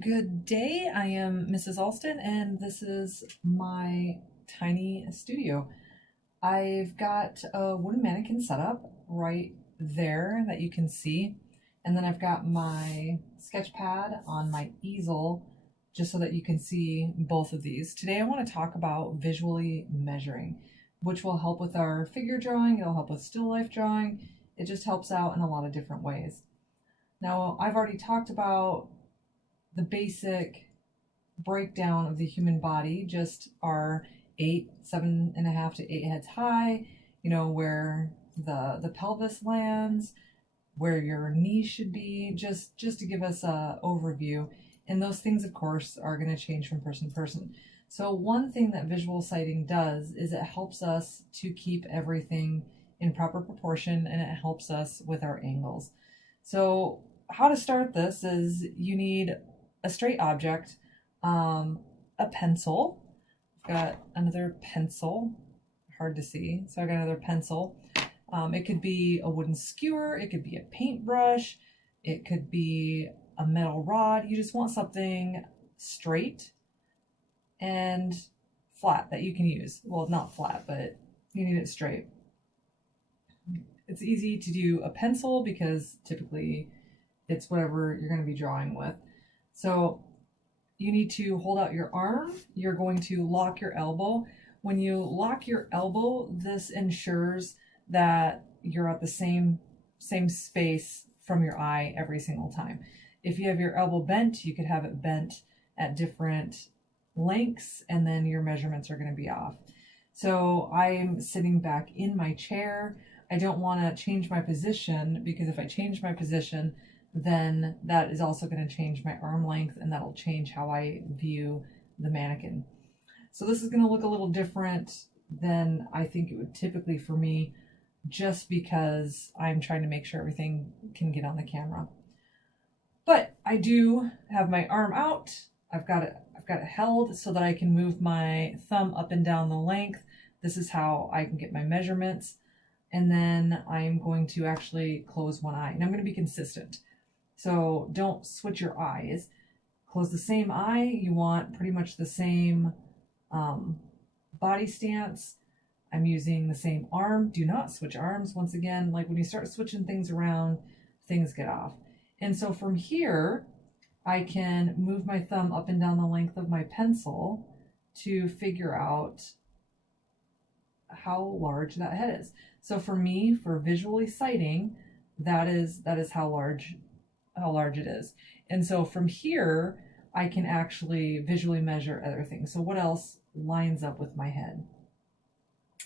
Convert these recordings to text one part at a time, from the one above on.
Good day. I am Mrs. Alston, and this is my tiny studio. I've got a wooden mannequin set up right there that you can see, and then I've got my sketch pad on my easel just so that you can see both of these. Today, I want to talk about visually measuring, which will help with our figure drawing, it'll help with still life drawing. It just helps out in a lot of different ways. Now, I've already talked about the basic breakdown of the human body, just our 7.5 to 8 heads high, where the pelvis lands, where your knees should be, just to give us a overview. And those things, of course, are going to change from person to person. So one thing that visual sighting does is it helps us to keep everything in proper proportion, and it helps us with our angles. So how to start this is you need a straight object, a pencil. I've got another pencil, hard to see. So I got another pencil. It could be a wooden skewer, it could be a paintbrush, it could be a metal rod. You just want something straight and flat that you can use. Well, not flat, but you need it straight. It's easy to do a pencil because typically it's whatever you're going to be drawing with. So you need to hold out your arm. You're going to lock your elbow. When you lock your elbow, this ensures that you're at the same space from your eye every single time. If you have your elbow bent, you could have it bent at different lengths, and then your measurements are going to be off. So I'm sitting back in my chair. I don't want to change my position, because if I change my position, then that is also going to change my arm length, and that'll change how I view the mannequin. So this is going to look a little different than I think it would typically for me, just because I'm trying to make sure everything can get on the camera. But I do have my arm out. I've got it held so that I can move my thumb up and down the length. This is how I can get my measurements. And then I'm going to actually close one eye, and I'm going to be consistent. So don't switch your eyes. Close the same eye. You want pretty much the same body stance. I'm using the same arm. Do not switch arms. Once again, like when you start switching things around, things get off. And so from here, I can move my thumb up and down the length of my pencil to figure out how large that head is. So for me, for visually sighting, that is how large it is. And so from here, I can actually visually measure other things. So what else lines up with my head?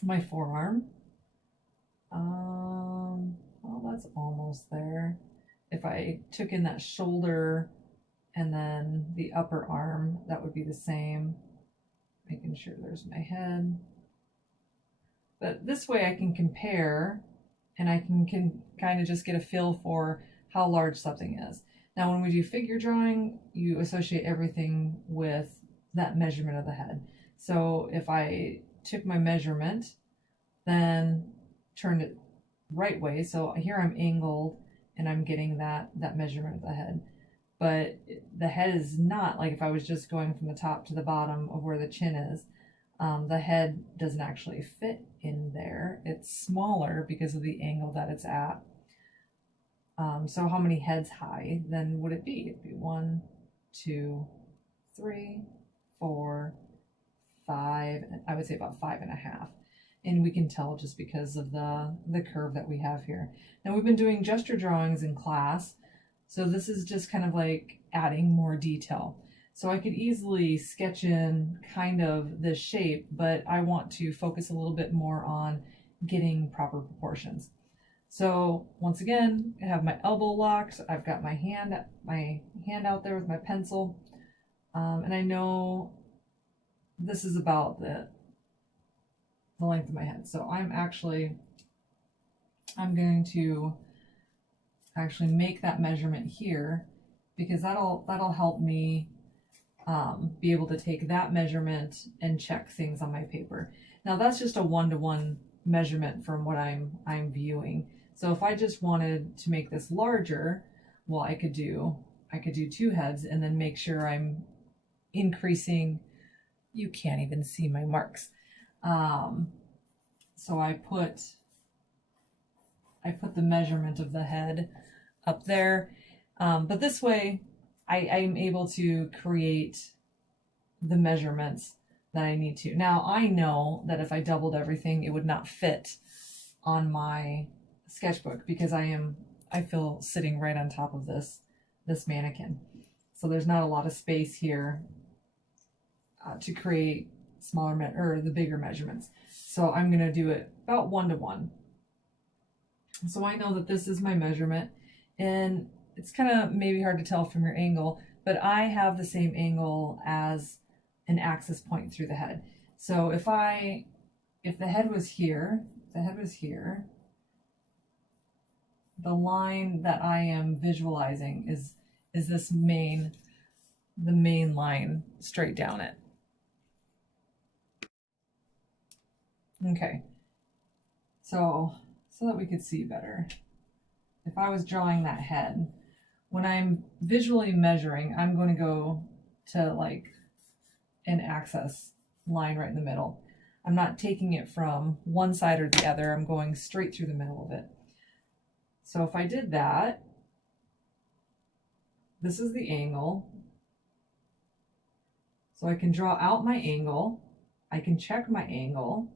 My forearm. Well, that's almost there. If I took in that shoulder and then the upper arm, that would be the same. Making sure there's my head. But this way I can compare, and I can kind of just get a feel for how large something is. Now, when we do figure drawing, you associate everything with that measurement of the head. So if I took my measurement, then turned it right way, so here I'm angled and I'm getting that measurement of the head. But the head is not, like if I was just going from the top to the bottom of where the chin is, the head doesn't actually fit in there. It's smaller because of the angle that it's at. So how many heads high then would it be? It'd be 1, 2, 3, 4, 5. I would say about 5.5. And we can tell just because of the curve that we have here. Now, we've been doing gesture drawings in class, so this is just kind of like adding more detail. So I could easily sketch in kind of this shape, but I want to focus a little bit more on getting proper proportions. So once again, I have my elbow locked. I've got my hand out there with my pencil, and I know this is about the length of my head. So I'm going to actually make that measurement here, because that'll help me be able to take that measurement and check things on my paper. Now that's just a one-to-one measurement from what I'm viewing. So if I just wanted to make this larger, well, I could do I could do 2 heads and then make sure I'm increasing. You can't even see my marks. So I put the measurement of the head up there. But this way I'm able to create the measurements that I need to. Now I know that if I doubled everything, it would not fit on my sketchbook because I feel sitting right on top of this mannequin. So there's not a lot of space here to create smaller or the bigger measurements. So I'm going to do it about 1 to 1. So I know that this is my measurement, and it's kind of maybe hard to tell from your angle, but I have the same angle as an axis point through the head. So if the head was here, the line that I am visualizing is this the main line straight down it. Okay, so that we could see better, if I was drawing that head, when I'm visually measuring, I'm going to go to like an axis line right in the middle. I'm not taking it from one side or the other. I'm going straight through the middle of it. So if I did that, this is the angle. So I can draw out my angle. I can check my angle.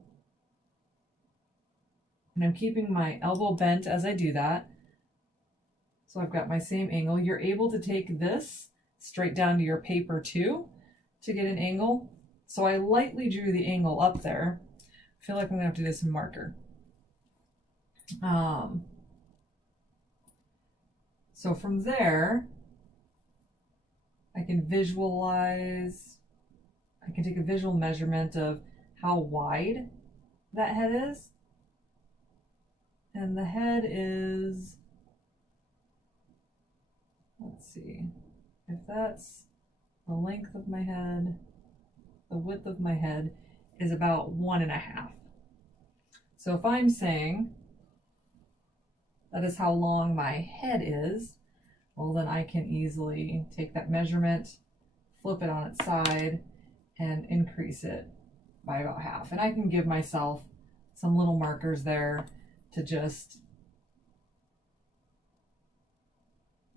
And I'm keeping my elbow bent as I do that. So I've got my same angle. You're able to take this straight down to your paper too to get an angle. So I lightly drew the angle up there. I feel like I'm gonna have to do this in marker. So from there, I can visualize, I can take a visual measurement of how wide that head is. And the head is, let's see, if that's the length of my head, the width of my head is about 1.5. So if I'm saying that is how long my head is, well then I can easily take that measurement, flip it on its side, and increase it by about half. And I can give myself some little markers there to just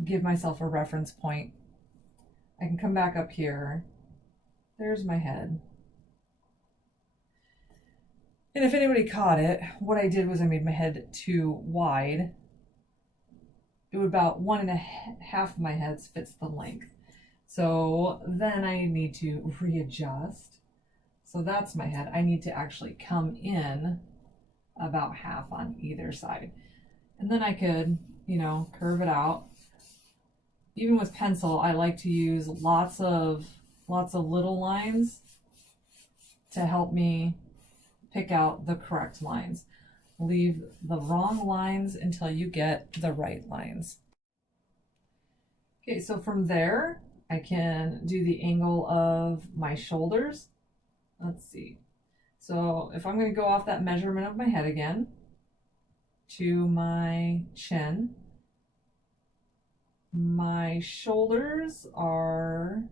give myself a reference point. I can come back up here. There's my head. And if anybody caught it, what I did was I made my head too wide. It would about 1.5 of my head fits the length. So then I need to readjust. So that's my head. I need to actually come in about half on either side. And then I could, curve it out. Even with pencil, I like to use lots of little lines to help me pick out the correct lines. Leave the wrong lines until you get the right lines. Okay, so from there, I can do the angle of my shoulders. Let's see. So if I'm going to go off that measurement of my head again to my chin, my shoulders are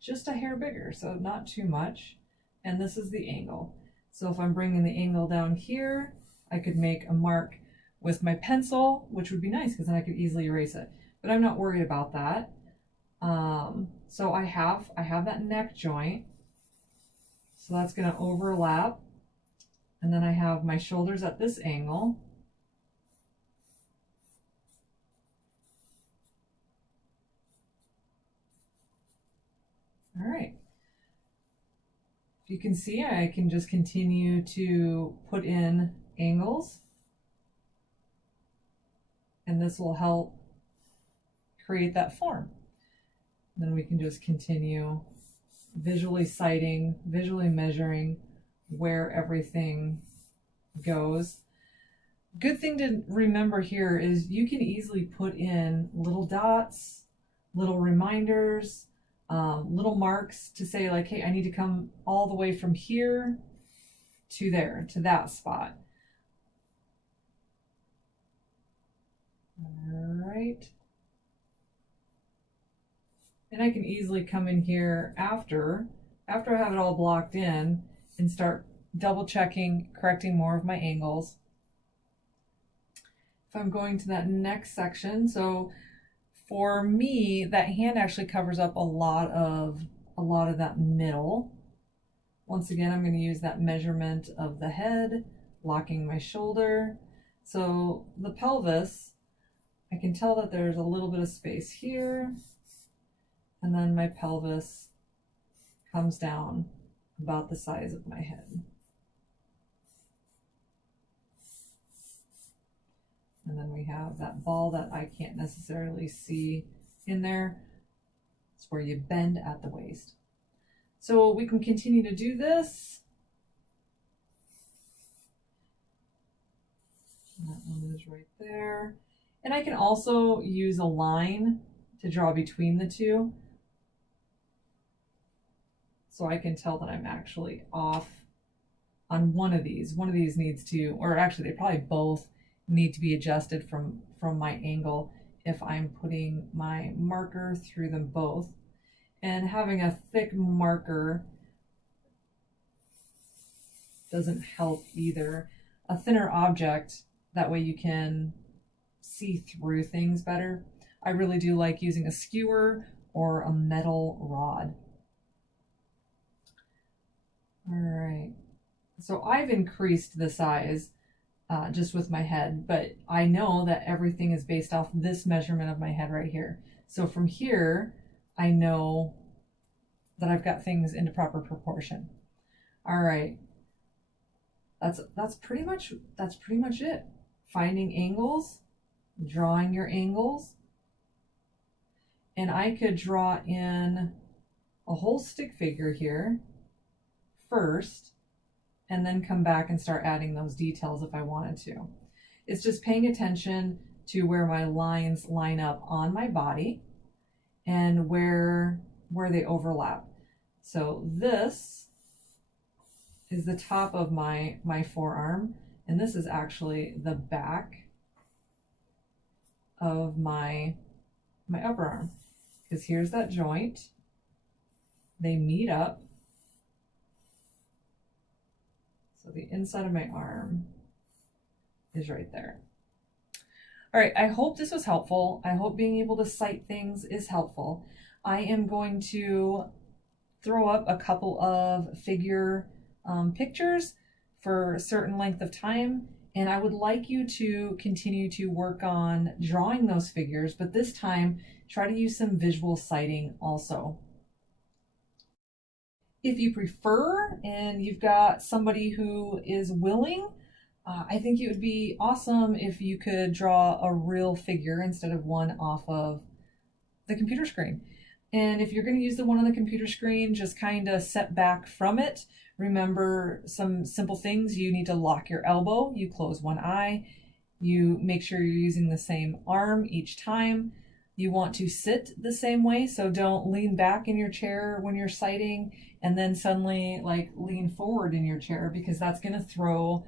just a hair bigger, so not too much. And this is the angle. So if I'm bringing the angle down here, I could make a mark with my pencil, which would be nice because then I could easily erase it. But I'm not worried about that. So I have that neck joint. So that's going to overlap. And then I have my shoulders at this angle. All right. You can see I can just continue to put in angles. And this will help create that form. Then we can just continue visually sighting, visually measuring where everything goes. Good thing to remember here is you can easily put in little dots, little reminders, little marks to say like, hey, I need to come all the way from here to there, to that spot. All right. And I can easily come in here after I have it all blocked in and start double checking, correcting more of my angles. If I'm going to that next section, so for me, that hand actually covers up a lot of that middle. Once again, I'm going to use that measurement of the head, locking my shoulder. So the pelvis, I can tell that there's a little bit of space here, and then my pelvis comes down about the size of my head. And then we have that ball that I can't necessarily see in there. It's where you bend at the waist. So we can continue to do this. That one is right there. And I can also use a line to draw between the two. So I can tell that I'm actually off on one of these. One of these needs to, or actually they probably both need to be adjusted from my angle if I'm putting my marker through them both. And having a thick marker doesn't help either. A thinner object, that way you can see through things better. I really do like using a skewer or a metal rod. All right, so I've increased the size just with my head, but I know that everything is based off this measurement of my head right here. So from here, I know that I've got things into proper proportion. All right, that's pretty much it. Finding angles, drawing your angles, and I could draw in a whole stick figure here first, and then come back and start adding those details if I wanted to. It's just paying attention to where my lines line up on my body and where they overlap. So this is the top of my forearm, and this is actually the back of my upper arm, because here's that joint. They meet up. So the inside of my arm is right there. All right, I hope this was helpful. I hope being able to sight things is helpful. I am going to throw up a couple of figure pictures for a certain length of time, and I would like you to continue to work on drawing those figures, but this time try to use some visual sighting also. If you prefer and you've got somebody who is willing, I think it would be awesome if you could draw a real figure instead of one off of the computer screen. And if you're going to use the one on the computer screen, just kind of set back from it. Remember some simple things. You need to lock your elbow, you close one eye, you make sure you're using the same arm each time. You want to sit the same way, so don't lean back in your chair when you're sighting and then suddenly like lean forward in your chair, because that's going to throw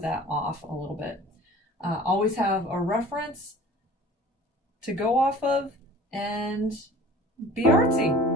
that off a little bit. Always have a reference to go off of and be artsy.